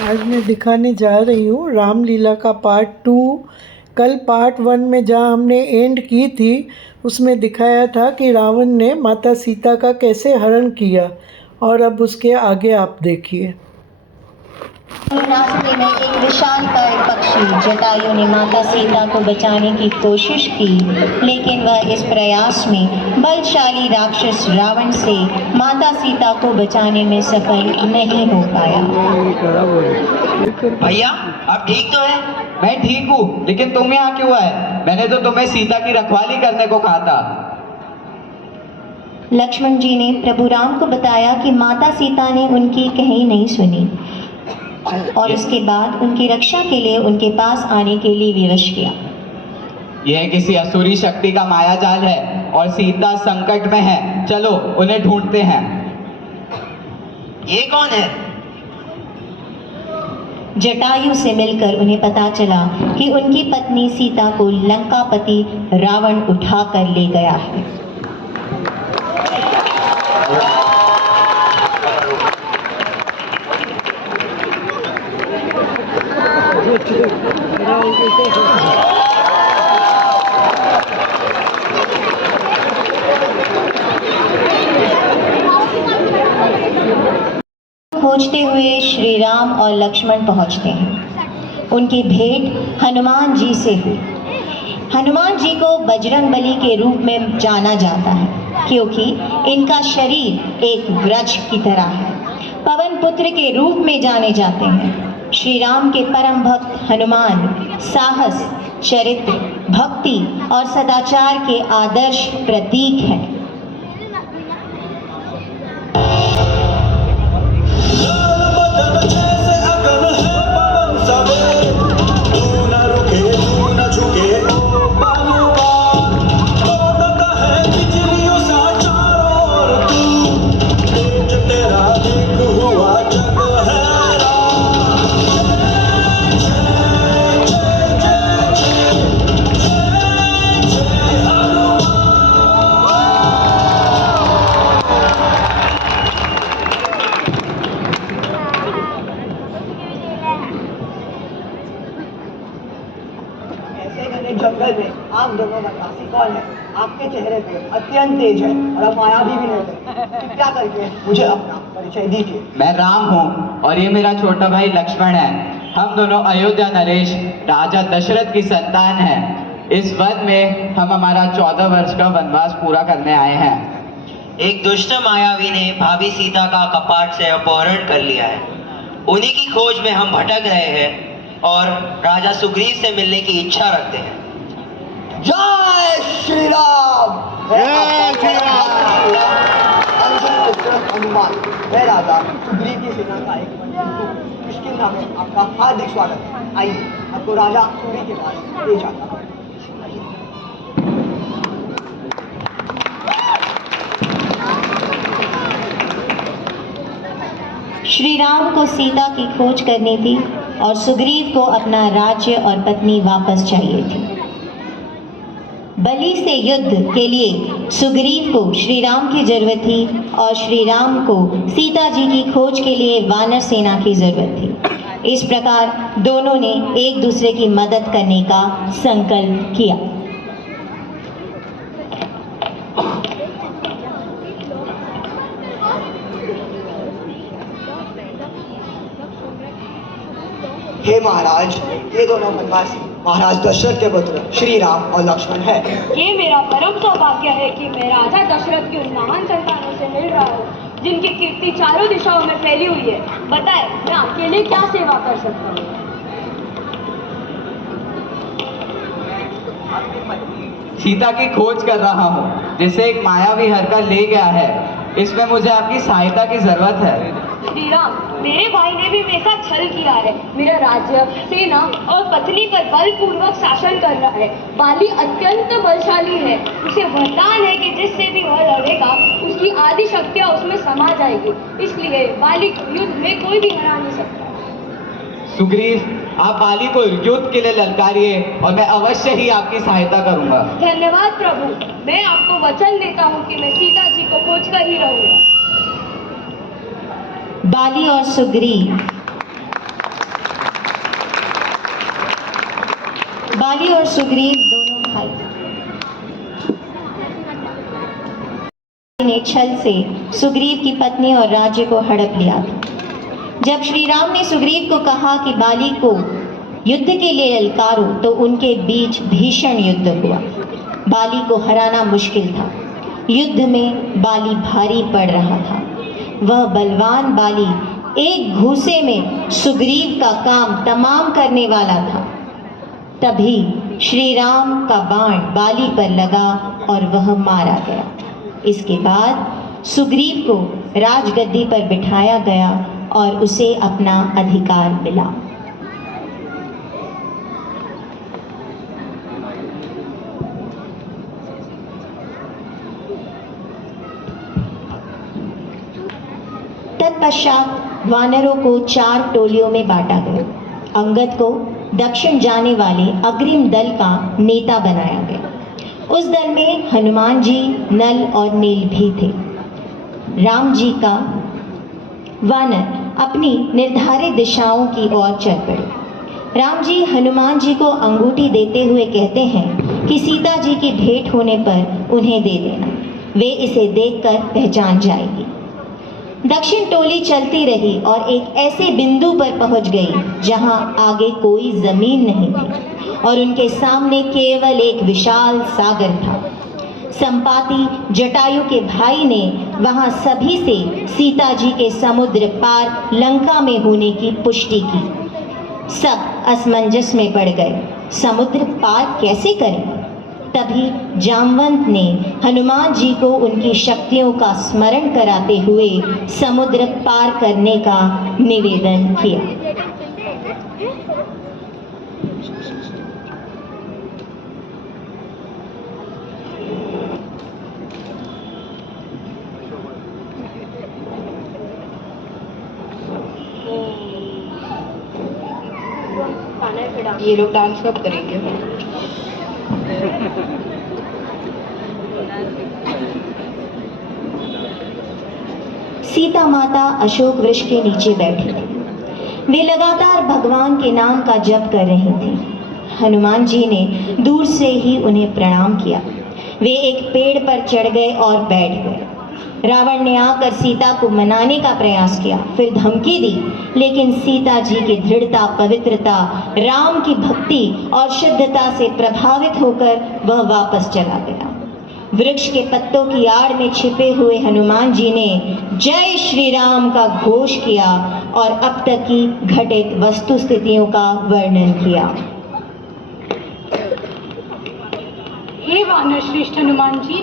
आज मैं दिखाने जा रही हूँ रामलीला का पार्ट 2। कल पार्ट 1 में जहाँ हमने एंड की थी उसमें दिखाया था कि रावण ने माता सीता का कैसे हरण किया, और अब उसके आगे आप देखिए। रास्ते में एक विशालकाय पक्षी जटायु ने माता सीता को बचाने की कोशिश की, लेकिन वह इस प्रयास में बलशाली राक्षस रावण से माता सीता को बचाने में सफल नहीं हो पाया। भैया आप ठीक तो है? मैं ठीक हूँ, लेकिन तुम यहाँ क्यों आए? मैंने तो तुम्हें सीता की रखवाली करने को कहा था। लक्ष्मण जी ने प्रभु राम को बताया कि माता सीता ने उनकी कहीं नहीं सुनी और उसके बाद उनकी रक्षा के लिए उनके पास आने के लिए विवश किया। यह किसी असुरी शक्ति का मायाजाल है और सीता संकट में है। चलो उन्हें ढूंढते हैं। ये कौन है? जटायु से मिलकर उन्हें पता चला कि उनकी पत्नी सीता को लंकापति रावण उठा कर ले गया है। खोजते हुए श्री राम और लक्ष्मण पहुंचते हैं। उनकी भेंट हनुमान जी से हुई। हनुमान जी को बजरंगबली के रूप में जाना जाता है क्योंकि इनका शरीर एक वृक्ष की तरह है। पवन पुत्र के रूप में जाने जाते हैं। श्री राम के परम भक्त हनुमान साहस, चरित्र, भक्ति और सदाचार के आदर्श प्रतीक हैं। जंगल में आप दोनों नक्काशी कौन है? आपके चेहरे पे अत्यंत तेज है और आप मायावी भी नहीं थे। कृपया करके मुझे अपना परिचय दीजिए। मैं राम हूँ और ये मेरा छोटा भाई लक्ष्मण है। हम दोनों अयोध्या नरेश राजा दशरथ की संतान हैं। इस वन में हम हमारा 14 वर्ष का वनवास पूरा करने आए हैं। एक दुष्ट मायावी ने भाभी सीता का कपाट से अपहरण कर लिया है। उन्हीं की खोज में हम भटक रहे हैं और राजा सुग्रीव से मिलने की इच्छा रखते हैं। जय श्री राम। जय श्री राम। हनुमान, मैं राजा सुग्रीव की सेना का एक मंत्री किष्किंधा में आपका हार्दिक स्वागत है। आइए आपको राजा सुग्रीव के पास ले जाता हूँ। श्री राम को सीता की खोज करनी थी और सुग्रीव को अपना राज्य और पत्नी वापस चाहिए थी। बलि से युद्ध के लिए सुग्रीव को श्री राम की जरूरत थी और श्री राम को सीता जी की खोज के लिए वानर सेना की जरूरत थी। इस प्रकार दोनों ने एक दूसरे की मदद करने का संकल्प किया। हे महाराज, ये दोनों वनवासी महाराज दशरथ के पुत्र श्री राम और लक्ष्मण है। ये मेरा परम सौभाग्य है कि मैं राजा दशरथ की उन महान संतानों से मिल रहा हूँ जिनकी कीर्ति चारों दिशाओं में फैली हुई है। बताएं, मैं आपके लिए क्या सेवा कर सकता हूँ? सीता की खोज कर रहा हूँ जिसे एक मायावी हरकर ले गया है। इसमें मुझे आपकी सहायता की जरूरत है। श्री राम, मेरे भाई ने भी मेरे साथ छल किया है। मेरा राज्य, सेना और पत्नी पर बलपूर्वक शासन कर रहा है। बाली अत्यंत बलशाली है। उसे वरदान है कि जिससे भी वह लड़ेगा उसकी आदि शक्तियाँ उसमें समा जाएगी। इसलिए बाली को युद्ध में कोई भी हरा नहीं सकता। सुग्रीव, आप बाली को युद्ध के लिए ललकारिए और मैं अवश्य ही आपकी सहायता करूंगा। धन्यवाद प्रभु। मैं आपको वचन देता हूँ कि मैं सीता जी को खोज कर ही रहूंगा। बाली और सुग्रीव और सुग्रीव दोनों भाई ने छल से सुग्रीव की पत्नी और राज्य को हड़प लिया था। जब श्री राम ने सुग्रीव को कहा कि बाली को युद्ध के लिए ललकारो, तो उनके बीच भीषण युद्ध हुआ। बाली को हराना मुश्किल था। युद्ध में बाली भारी पड़ रहा था। वह बलवान बाली एक घूसे में सुग्रीव का काम तमाम करने वाला था। तभी श्री राम का बाण बाली पर लगा और वह मारा गया। इसके बाद सुग्रीव को राजगद्दी पर बिठाया गया और उसे अपना अधिकार मिला। तत्पश्चात वानरों को 4 टोलियों में बांटा गया। अंगद को दक्षिण जाने वाले अग्रिम दल का नेता बनाया गया। उस दल में हनुमान जी, नल और नील भी थे। राम जी का वानर अपनी निर्धारित दिशाओं की ओर चल पड़े। राम जी हनुमान जी को अंगूठी देते हुए कहते हैं कि सीता जी की भेंट होने पर उन्हें दे देना, वे इसे देखकर पहचान जाएगी। दक्षिण टोली चलती रही और एक ऐसे बिंदु पर पहुंच गई जहां आगे कोई जमीन नहीं थी और उनके सामने केवल एक विशाल सागर था। संपाति जटायु के भाई ने वहां सभी से सीता जी के समुद्र पार लंका में होने की पुष्टि की। सब असमंजस में पड़ गए, समुद्र पार कैसे करें? तभी जामवंत ने हनुमान जी को उनकी शक्तियों का स्मरण कराते हुए समुद्र पार करने का निवेदन किया। ये लोग डांस कब करेंगे? सीता माता अशोक वृक्ष के नीचे बैठी थी। वे लगातार भगवान के नाम का जप कर रही थी। हनुमान जी ने दूर से ही उन्हें प्रणाम किया। वे एक पेड़ पर चढ़ गए और बैठ गए। रावण ने आकर सीता को मनाने का प्रयास किया, फिर धमकी दी, लेकिन सीता जी की दृढ़ता, पवित्रता, राम की भक्ति और शुद्धता से प्रभावित होकर वह वापस चला गया। वृक्ष के पत्तों की आड़ में छिपे हुए हनुमान जी ने जय श्री राम का घोष किया और अब तक की घटित वस्तु स्थितियों का वर्णन किया। हे वानर श्रेष्ठ हनुमान जी,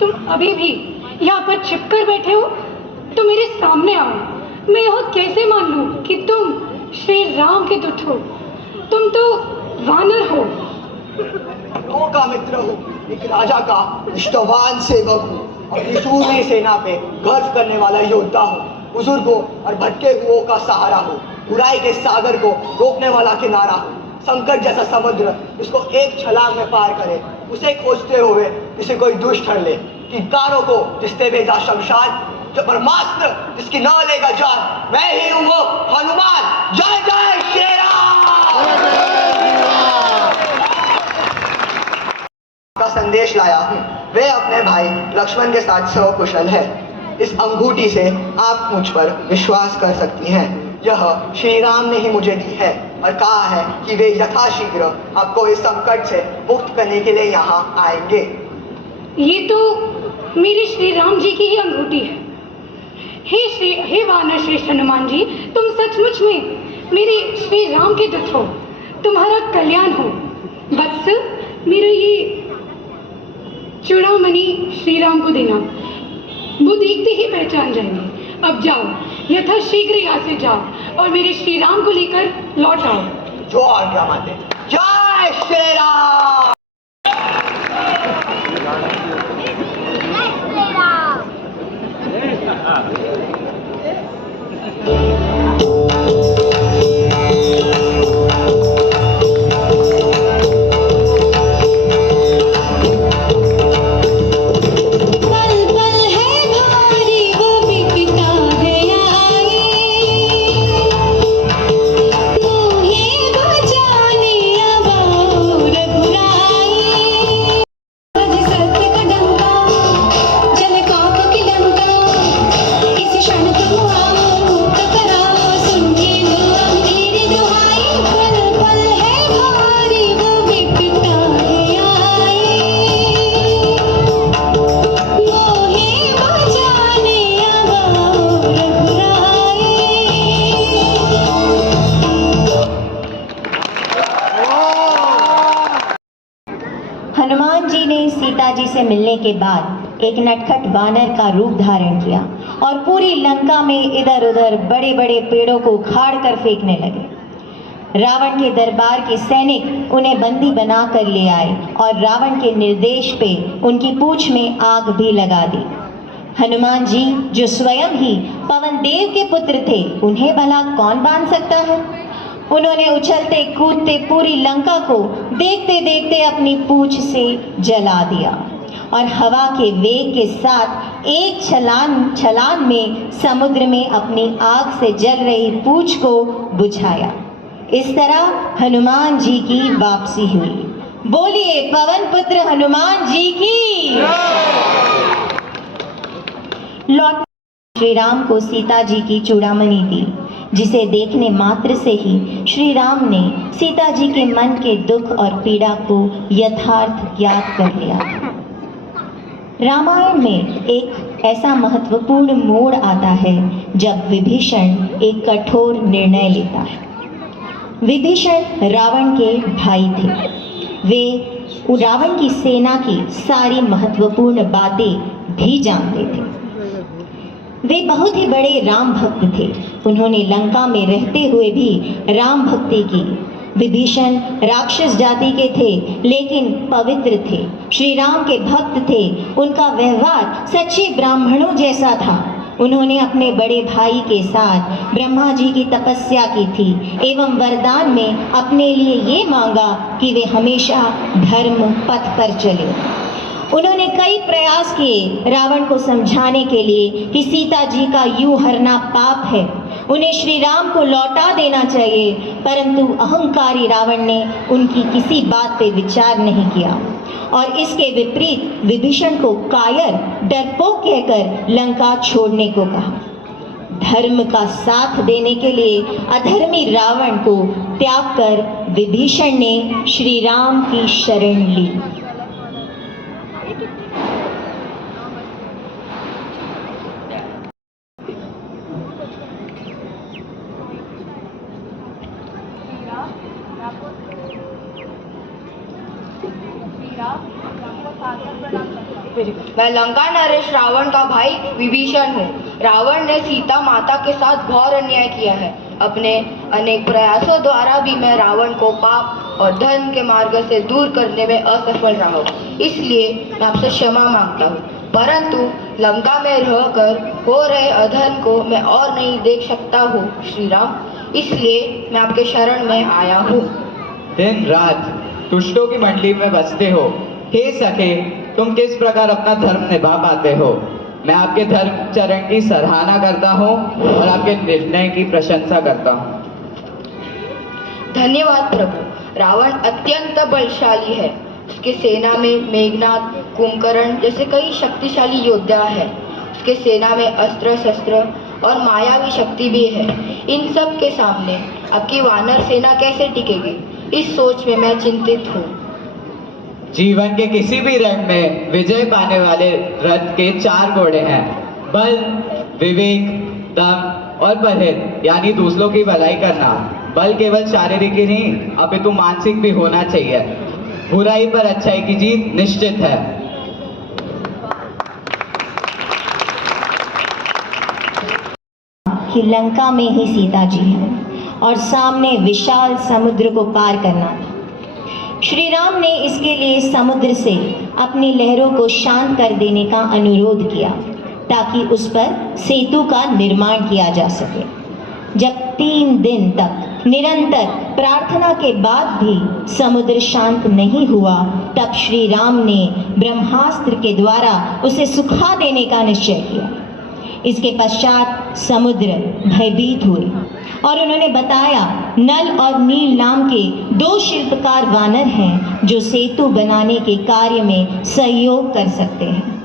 तुम अभी भी यहाँ पर छिपकर बैठे हो? तो मेरे सामने आओ। मैं यह कैसे मान लूं कि तुम श्री राम के दूत हो? तुम तो वानर हो। लोगों का मित्र हूँ, एक राजा का निष्ठावान सेवक हूँ, अपनी शूरवीर सेना पे गर्व करने वाला योद्धा हूँ, बुजुर्गों और भटके हुओं का सहारा हूँ, बुराई के सागर को रोकने वाला किनारा हूँ, संकट जैसा समुद्र जिसको एक छलांग में पार करे, उसे खोजते हुए जिसे कोई दुष्ट ठहर ले, किंकारों को जिससे भेजा शमशान, जो परमास्त्र जिसकी न लेगा जान, मैं ही हूँ वो हनुमान। जय जय श्री राम। का संदेश लाया हूँ, वे अपने भाई लक्ष्मण के साथ सकुशल है। इस अंगूठी से आप मुझ पर विश्वास कर सकती हैं। यह श्री राम ने ही मुझे दी है और कहा है कि वे यथाशीघ्र आपको इस संकट से मुक्त करने के लिए यहाँ आएंगे। ये तो मेरे श्री राम जी की ही अंगूठी है। हे वानर श्रेष्ठ हनुमान जी, तुम सचमुच में मेरे श्री राम के दूत हो। तुम्हारा कल्याण हो। वत्स, मेरा ये चूड़ामणि श्री राम को देना, वो देखते ही पहचान जाएंगे। अब जाओ, यथाशीघ्र यहाँ से जाओ और मेरे श्री राम को लेकर लौट आओ। जो आज्ञा माते। जय श्री राम। रघुरा से मिलने के बाद एक नटखट वानर का रूप धारण किया और पूरी लंका में इधर उधर बड़े बड़े पेड़ों को उखाड़ कर फेंकने लगे। रावण के दरबार के सैनिक उन्हें बंदी बना कर ले आए और रावण के निर्देश पे उनकी पूंछ में आग भी लगा दी। हनुमान जी जो स्वयं ही पवन देव के पुत्र थे, उन्हें भला कौन बांध सकता है। उन्होंने उछलते कूदते पूरी लंका को देखते देखते अपनी पूंछ से जला दिया और हवा के वेग के साथ एक छलांग में समुद्र में अपनी आग से जल रही पूंछ को बुझाया। इस तरह हनुमान जी की वापसी हुई। बोलिए पवन पुत्र हनुमान जी की। लौट श्री राम को सीता जी की चूड़ामणि दी, जिसे देखने मात्र से ही श्री राम ने सीता जी के मन के दुख और पीड़ा को यथार्थ ज्ञात कर लिया। रामायण में एक ऐसा महत्वपूर्ण मोड़ आता है जब विभीषण एक कठोर निर्णय लेता है। विभीषण रावण के भाई थे। वे रावण की सेना की सारी महत्वपूर्ण बातें भी जानते थे। वे बहुत ही बड़े राम भक्त थे। उन्होंने लंका में रहते हुए भी राम भक्ति की। विभीषण राक्षस जाति के थे लेकिन पवित्र थे, श्री राम के भक्त थे। उनका व्यवहार सच्चे ब्राह्मणों जैसा था। उन्होंने अपने बड़े भाई के साथ ब्रह्मा जी की तपस्या की थी एवं वरदान में अपने लिए ये मांगा कि वे हमेशा धर्म पथ पर चले। उन्होंने कई प्रयास किए रावण को समझाने के लिए कि सीता जी का यूं हरना पाप है, उन्हें श्री राम को लौटा देना चाहिए, परंतु अहंकारी रावण ने उनकी किसी बात पे विचार नहीं किया और इसके विपरीत विभीषण को कायर, डरपोक कहकर लंका छोड़ने को कहा। धर्म का साथ देने के लिए अधर्मी रावण को त्याग कर विभीषण ने श्री राम की शरण ली। मैं लंका नरेश रावण का भाई विभीषण हूँ। रावण ने सीता माता के साथ घोर अन्याय किया है। अपने अनेक प्रयासों द्वारा भी मैं रावण को पाप और धर्म के मार्ग से दूर करने में असफल रहा हूँ, इसलिए मैं आपसे क्षमा मांगता हूँ। परंतु लंका में रहकर हो रहे अधर्म को मैं और नहीं देख सकता हूँ श्री राम, इसलिए मैं आपके शरण में आया हूँ। दिन रात दुष्टों की मंडली में बसते हो, हे सखे तुम किस प्रकार अपना धर्म निभा पाते हो। मैं आपके धर्म चरण की सराहना करता हूँ और आपके निर्णय की प्रशंसा करता हूँ। धन्यवाद प्रभु। रावण अत्यंत बलशाली है। उसके सेना में मेघनाद, कुंभकर्ण जैसे कई शक्तिशाली योद्धा है। उसके सेना में अस्त्र शस्त्र और मायावी शक्ति भी है। इन सब के सामने आपकी वानर सेना कैसे टिकेगी, इस सोच में मैं चिंतित हूँ। जीवन के किसी भी रण में विजय पाने वाले रथ के 4 घोड़े हैं, बल, विवेक, दम और बलहीन, यानी दूसरों की भलाई करना। बल केवल शारीरिक ही नहीं अपितु मानसिक भी होना चाहिए। बुराई पर अच्छाई की जीत निश्चित है। कि लंका में ही सीता जी हैं और सामने विशाल समुद्र को पार करना था। श्री राम ने इसके लिए समुद्र से अपनी लहरों को शांत कर देने का अनुरोध किया ताकि उस पर सेतु का निर्माण किया जा सके। जब 3 दिन तक निरंतर प्रार्थना के बाद भी समुद्र शांत नहीं हुआ, तब श्री राम ने ब्रह्मास्त्र के द्वारा उसे सुखा देने का निश्चय किया। इसके पश्चात समुद्र भयभीत हुए और उन्होंने बताया नल और नील नाम के 2 शिल्पकार वानर हैं जो सेतु बनाने के कार्य में सहयोग कर सकते हैं।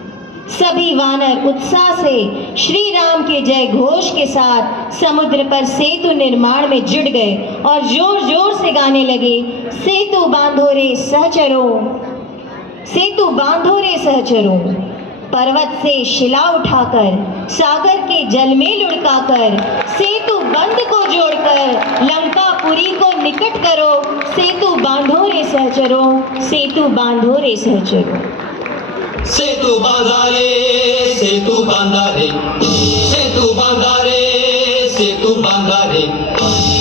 सभी वानर उत्साह से श्री राम के जय घोष के साथ समुद्र पर सेतु निर्माण में जुट गए और जोर जोर से गाने लगे, सेतु बांधो रे सहचरों, सेतु बांधो रे सहचरों। पर्वत से शिला उठाकर, सागर के जल में लुढ़काकर, सेतु बंध को जोड़कर लंकापुरी को निकट करो, सेतु बांधो रे सहचरों, सेतु बांधो रे सहचरों। सेतू बांधा रे, सेतू बांधा रे, सेतू बांधा रे, सेतू बांधा रे,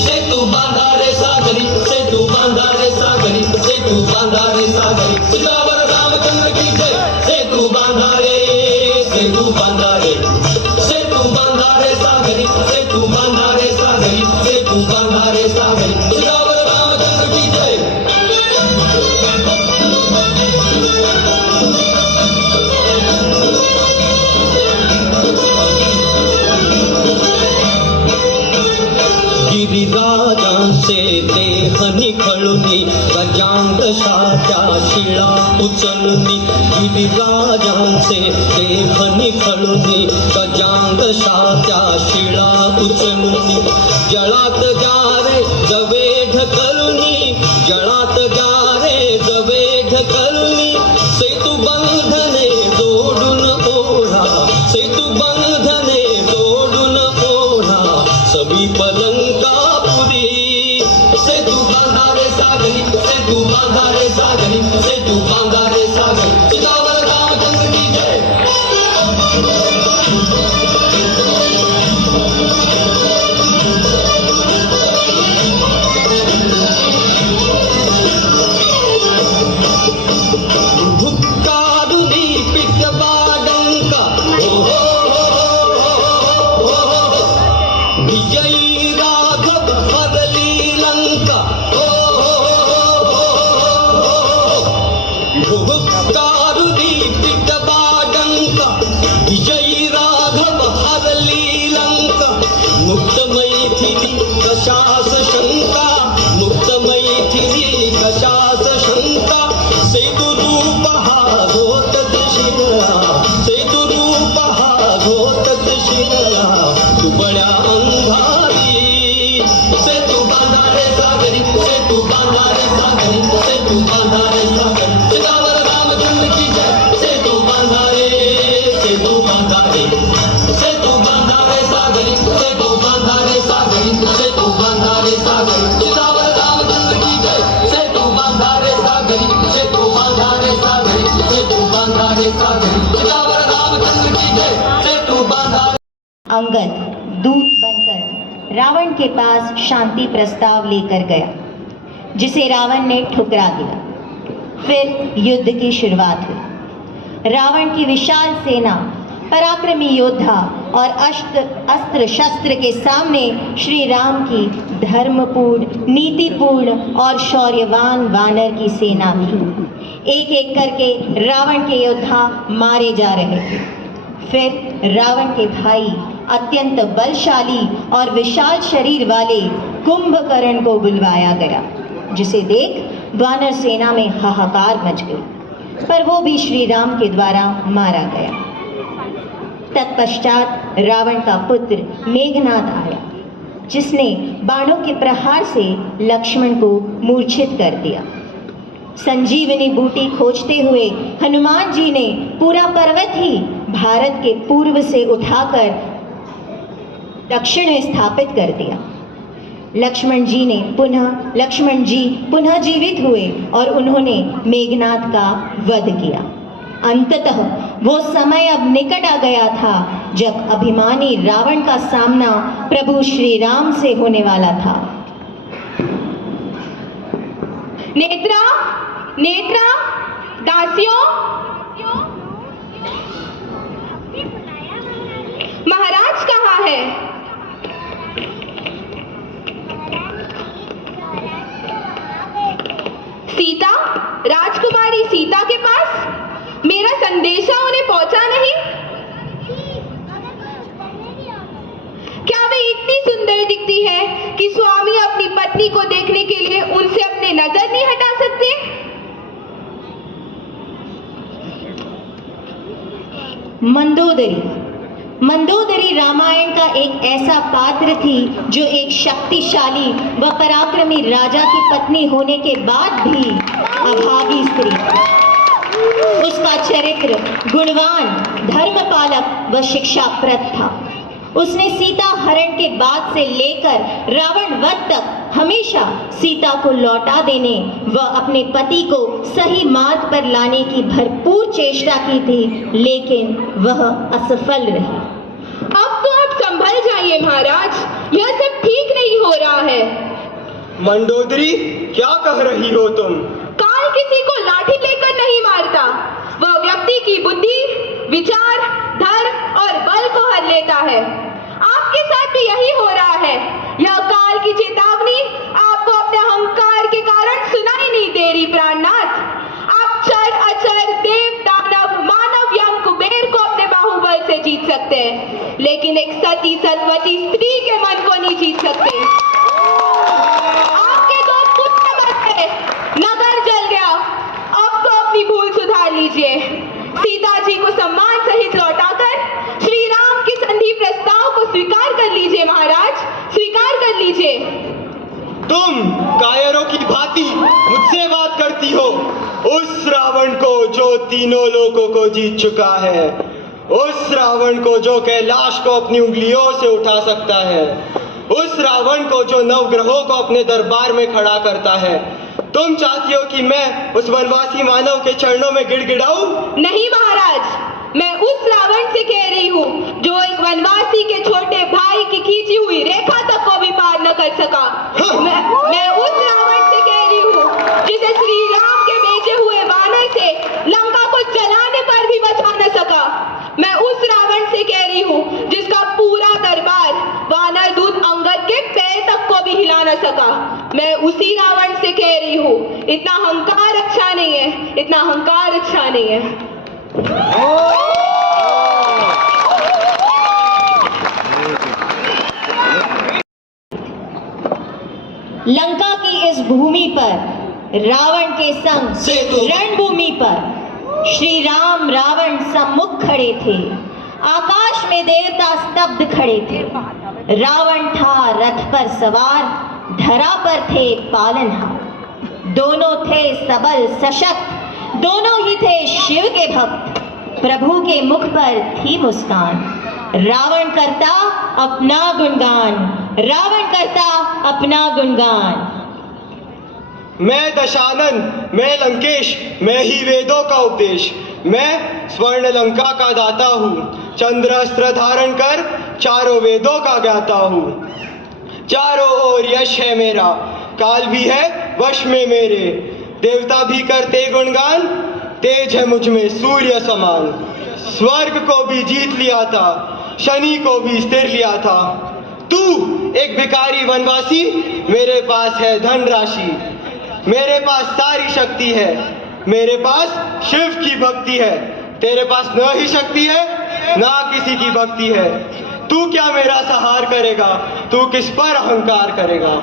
सेतू बांधा रे सागरी, सेतू बांधा रे सागरी, सेतू बांधा रे सागरी, सियावर रामचंद्र की जय। सेतू बांधा रे, सेतू बांधा रे, सेतू बांधा रे सागरी, सेतू बांधा रे सागरी, सेतू बांधा रे सागरी, सियावर रामचंद्र की जय। गिरिराजांचे देह निखळुनी, गजांगशाच्या शिळा उचलुनी, गिरिराजांचे देह निखळुनी, गजांगशाच्या शिळा उचलुनी, जळात जारे जवे ढकलुनी, जळात जारे जवे ढकलुनी, सेतू बंधने जोडून ओढा, सेतू बंधने जोडून ओढा, समीप लंकापुरी, सेतू बांधा रे सागरी, सेतू बांधा रे सागरी, सेतू बांधा रे सागरी, सियावर रामचंद्र की जय। हुक्कारुनी पिठबाडंका, हो हो हो हो, विजयी राघव हरली लंका, हो हो हुक्कारुनी पिठबाडंका, विजयी राघव हरली लंका, मुक्त मैथिली कशास शंका, मुक्त मैथिली कशास शंका, सेतू रूप हा धोतत शिरला, सेतू रूप हा धोतत शिरला, दुबळ्या अंधारी, सेतू बांधा रे सागरी, सेतू बांधा रे सागरी, सेतू बांधा रे सागरी, सियावर रामचंद्र की जय। सेतू बांधा रे, सेतू बांधा रे, सेतू बांधा रे सागरी, सेतू बांधा रे सागरी, सेतू बांधा रे सागरी, सियावर रामचंद्र की जय। सेतू बांधा रे सागरी, सेतू बांधा रे सागरी, सेतू बांधा रे सागरी, सियावर रामचंद्र की जय। सेतू बांधा। अंगद दूत बनकर रावण के पास शांति प्रस्ताव लेकर गया, जिसे रावण ने ठुकरा दिया। फिर युद्ध की शुरुआत हुई। रावण की विशाल सेना, पराक्रमी योद्धा और अस्त्र शस्त्र के सामने श्री राम की धर्मपूर्ण, नीतिपूर्ण और शौर्यवान वानर की सेना थी। एक एक करके रावण के योद्धा मारे जा रहे थे। फिर रावण के भाई, अत्यंत बलशाली और विशाल शरीर वाले कुंभकर्ण को बुलवाया गया, जिसे देख वानर सेना में हाहाकार मच गई, पर वो भी श्री राम के द्वारा मारा गया। तत्पश्चात रावण का पुत्र मेघनाद आया, जिसने बाणों के प्रहार से लक्ष्मण को मूर्छित कर दिया। संजीवनी बूटी खोजते हुए हनुमान जी ने पूरा पर्वत ही भारत के पूर्व से उठाकर दक्षिण में स्थापित कर दिया। लक्ष्मण जी पुनः जीवित हुए और उन्होंने मेघनाद का वध किया। अंततः वो समय अब निकट आ गया था जब अभिमानी रावण का सामना प्रभु श्री राम से होने वाला था। नेत्रा, नेत्रा, दासियों, महाराज कहाँ है? सीता, राजकुमारी सीता के पास मेरा संदेशा उन्हें पहुंचा नहीं? क्या वे इतनी सुंदर दिखती है कि स्वामी अपनी पत्नी को देखने के लिए उनसे अपनी नजर नहीं हटा सकते? मंदोदरी रामायण का एक ऐसा पात्र थी जो एक शक्तिशाली व पराक्रमी राजा की पत्नी होने के बाद भी अभागी स्त्री थी। उसका चरित्र गुणवान, धर्मपालक व शिक्षाप्रद था। उसने सीता हरण के बाद से लेकर रावण वध तक हमेशा सीता को लौटा देने व अपने पति को सही मार्ग पर लाने की भरपूर चेष्टा की थी, लेकिन वह असफल रही। अब तो आप संभल जाइए महाराज, यह सब ठीक नहीं हो रहा है। मंडोदरी, क्या कह रही हो तुम? काल किसी को लाठी लेकर नहीं मारता, वह व्यक्ति की बुद्धि, विचार, धर्म और बल को हर लेता है। आपके साथ भी यही हो रहा है। यह काल की चेतावनी आपको अपने अहंकार के कारण सुनाई नहीं दे रही प्राणनाथ। आप चर अचर देव दानव मानव यम कुबेर को अपने बाहुबल से जीत सकते हैं, लेकिन एक सती सतवती स्त्री के मन को नहीं जीत सकते। आपके दो पुत्र मर गए, नगर जल गया, अब तो अपनी भूल सुधार लीजिए। सीता जी को सम्मान सहित लौटाकर श्री राम के संधि प्रस्ताव को स्वीकार कर लीजिए महाराज, स्वीकार कर लीजिए। तुम कायरों की भांति मुझसे बात करती हो। उस रावण को जो तीनों लोगों को जीत चुका है, उस रावण को जो कैलाश को अपनी उंगलियों से उठा सकता है, उस रावण को जो नवग्रहों को अपने दरबार में खड़ा करता है, तुम चाहती हो कि मैं उस वनवासी मानव के चरणों में गिड़गिड़ाऊं? नहीं महाराज, मैं उस रावण से कह रही हूँ जो एक वनवासी के छोटे भाई की खींची हुई रेखा तक को भी पार न कर सका। मैं उस रावण से कह रही हूँ जिसे श्री राम के भेजे हुए वानर से लंका को जलाने पर भी बचा न सका। मैं उस रावण से कह रही हूँ जिसका पूरा दरबार वानर दूत अंगद के पैर तक को भी हिला न सका। मैं उसी रावण से कह रही हूँ, इतना अहंकार अच्छा नहीं है, इतना अहंकार अच्छा नहीं है। लंका की इस भूमि पर रावण के संग रणभूमि पर श्री राम रावण सम्मुख खड़े थे। आकाश में देवता स्तब्ध खड़े थे। रावण था रथ पर सवार, धरा पर थे पालनहार। दोनों थे सबल सशक्त, दोनों ही थे शिव के भक्त। प्रभु के मुख पर थी मुस्कान। रावण करता अपना गुणगान, रावण करता अपना गुणगान। मैं दशानन, मैं लंकेश, मैं ही वेदों का उपदेश, मैं स्वर्ण लंका का दाता हूँ। चंद्र अस्त्र धारण कर चारों वेदों का ज्ञाता हूँ। चारों ओर यश है मेरा, काल भी है वश में मेरे। देवता भी करते गुणगान, तेज है मुझ में सूर्य समान। स्वर्ग को भी जीत लिया था, शनि को भी स्थिर लिया था। तू एक भिखारी वनवासी, मेरे पास है धन राशि, मेरे पास सारी शक्ति है, मेरे पास शिव की भक्ति है। तेरे पास न ही शक्ति है ना किसी की भक्ति है। तू क्या मेरा सहार करेगा, तू किस पर अहंकार करेगा।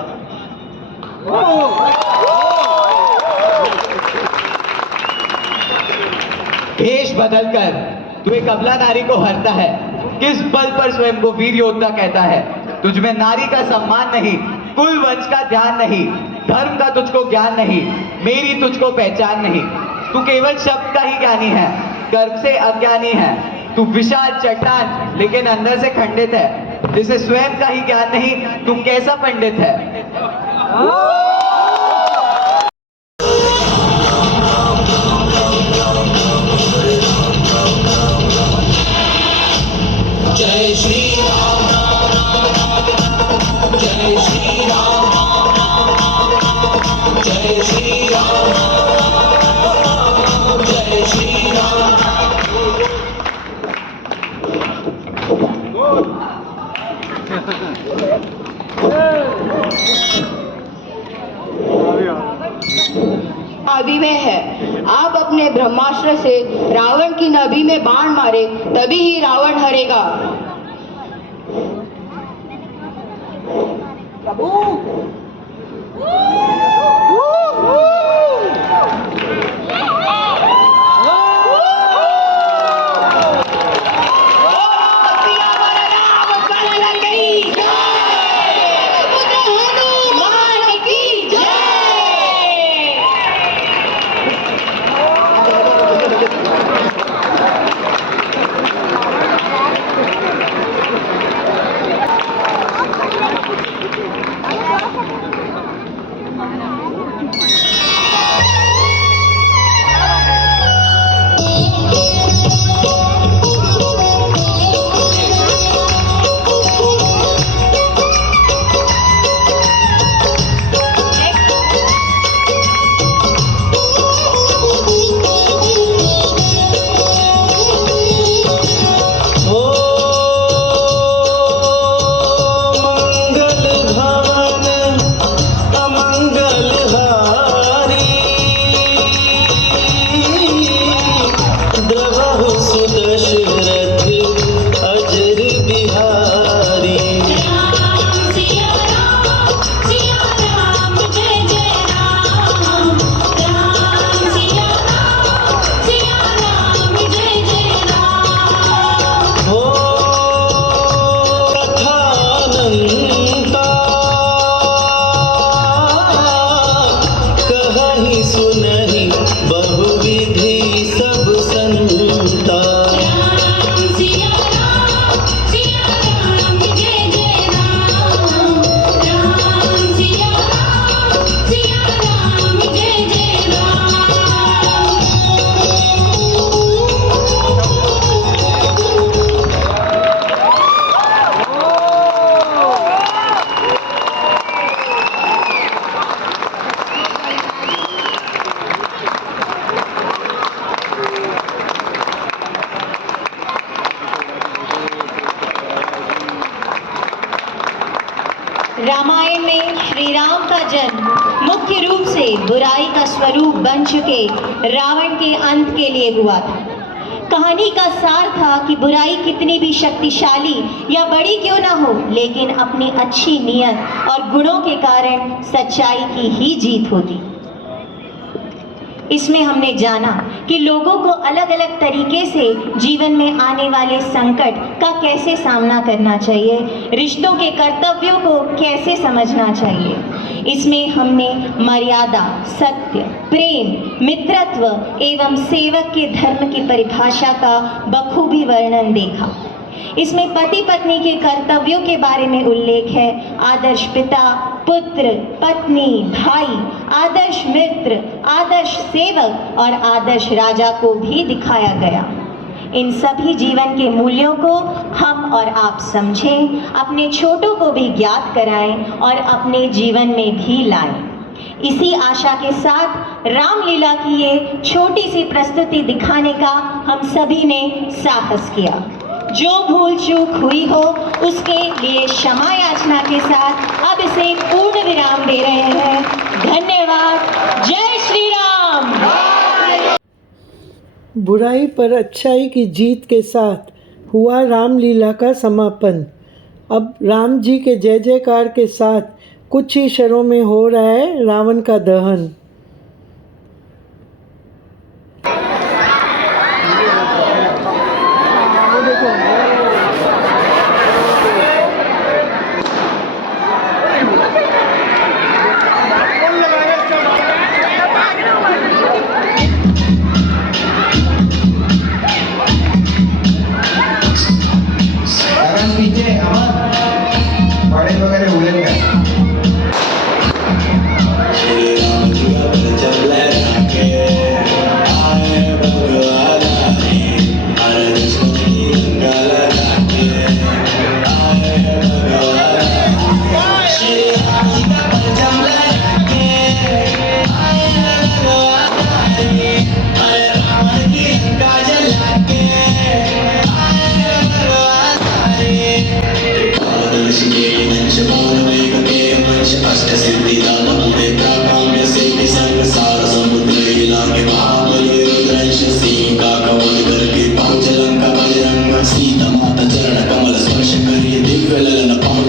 भेष बदलकर तू एक अबला नारी को हरता है। किस बल पर स्वयं को वीर योद्धा कहता है। तुझ में नारी का सम्मान नहीं, कुल वंश का ध्यान नहीं, धर्म का तुझको ज्ञान नहीं, मेरी तुझको पहचान नहीं। तू केवल शब्द का ही ज्ञानी है, कर्म से अज्ञानी है। तू विशाल चट्टान लेकिन अंदर से खंडित है। जिसे स्वयं का ही ज्ञान नहीं, तू कैसा पंडित है। जय श्री राम, जय श्री राम, जय श्री राम, जय श्री राम। नाभि में है। आप अपने ब्रह्मास्त्र से रावण की नाभि में बाण मारे, तभी ही रावण हरेगा। रामायण में श्री राम का जन्म मुख्य रूप से बुराई का स्वरूप बन चुके रावण के अंत के लिए हुआ था। कहानी का सार था कि बुराई कितनी भी शक्तिशाली या बड़ी क्यों ना हो, लेकिन अपनी अच्छी नीयत और गुणों के कारण सच्चाई की ही जीत होती। इसमें हमने जाना कि लोगों को अलग अलग तरीके से जीवन में आने वाले संकट का कैसे सामना करना चाहिए, रिश्तों के कर्तव्यों को कैसे समझना चाहिए। इसमें हमने मर्यादा, सत्य, प्रेम, मित्रत्व एवं सेवक के धर्म की परिभाषा का बखूबी वर्णन देखा। इसमें पति पत्नी के कर्तव्यों के बारे में उल्लेख है। आदर्श पिता, पुत्र, पत्नी, भाई, आदर्श मित्र, आदर्श सेवक और आदर्श राजा को भी दिखाया गया। इन सभी जीवन के मूल्यों को हम और आप समझें, अपने छोटों को भी ज्ञात कराएं और अपने जीवन में भी लाएं। इसी आशा के साथ रामलीला की ये छोटी सी प्रस्तुति दिखाने का हम सभी ने साहस किया। जो भूल चूक हुई हो उसके लिए क्षमा याचना के साथ अब इसे पूर्ण विराम दे रहे हैं। धन्यवाद। जय श्री राम। बुराई पर अच्छाई की जीत के साथ हुआ रामलीला का समापन। अब राम जी के जय जयकार के साथ कुछ ही क्षणों में हो रहा है रावण का दहन। सीता माता चरण कमल स्पर्श करिए दिव्य ललन पावन